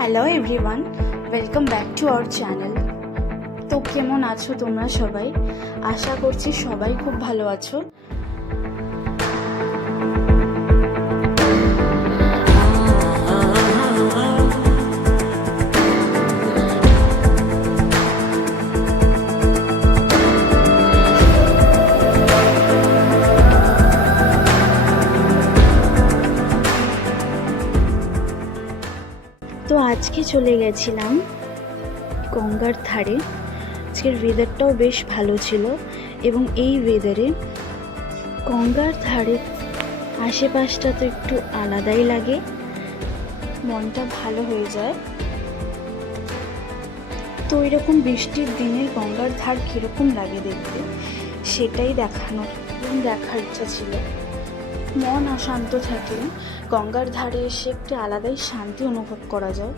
Hello everyone, welcome back to our channel. তো কেমন আছো তোমরা সবাই? আশা করছি সবাই খুব ভালো আছো। তো আজকে চলে গেছিলাম গঙ্গার ধারে। আজকের ওয়েদারটাও বেশ ভালো ছিল এবং এই ওয়েদারে গঙ্গার ধারে আশেপাশটা তো একটু আলাদাই লাগে, মনটা ভালো হয়ে যায়। তো এরকম বৃষ্টির দিনে গঙ্গার ধার কীরকম লাগে দেখতে, সেটাই দেখার ইচ্ছা ছিল। মন অশান্ত থাকলে গঙ্গার ধারে এসে একটু আলাদাই শান্তি অনুভব করা যায়।